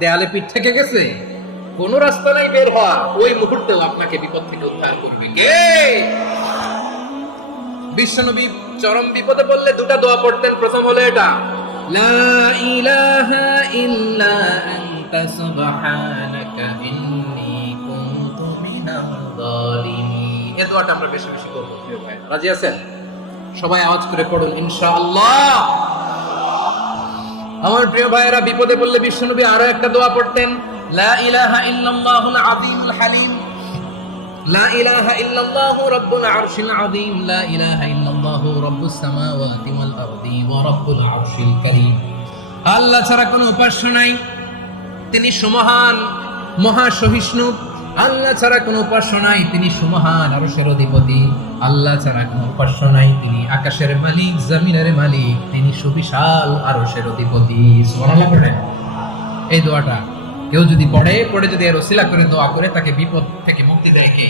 দেয়ালে পিঠ থেকে গেছে, কোন রাস্তা নাই বের হওয়া, ওই মুহূর্তেও আপনাকে বিপদ থেকে উদ্ধার করবে কে? বিশ্বনবী চরম বিপদে পড়লে দুটা দোয়া পড়তেন। প্রথম হলো এটা, লা ইলাহা ইল্লা আনতা সুবহানাকা ইন্নী কুনতু মিনাল যালিমিন। এই দোয়াটা আমরা বেশি বেশি করব প্রিয় ভাই। রাজি আছেন? সবাই আওয়াজ করে পড়ুন ইনশাআল্লাহ। আমার প্রিয় ভাইয়েরা, বিপদে পড়লে বিশ্বনবী আরো একটা দোয়া পড়তেন, লা ইলাহা ইল্লাল্লাহুল আযীমুল হালিম, লা ইলাহা ইল্লাল্লাহু রাব্বুল আরশিল আযীম, লা ইলাহা ইল্লাল্লাহু রাব্বুস সামাওয়াতি ওয়াল আরদি ওয়া রাব্বুল আরশিল কারীম। আল্লাহ ছাড়া কোনো উপাস্য নাই, তিনি সুমহান, মহা সহিষ্ণু। আল্লাহ ছাড়া কোনো উপাস্য নাই, তিনি সুমহান, আরশের অধিপতি। আল্লাহ ছাড়া কোনো উপাস্য নাই, তিনি আকাশের মালিক, জমিনের মালিক, তিনি সুবিশাল, আরশের অধিপতি। সুবহানাল্লাহ পড়েন। এই দোয়াটা কেউ যদি পড়ে যদি এর ওসিলা করে দোয়া করে, তাকে বিপদ থেকে মুক্তি দেয় কে?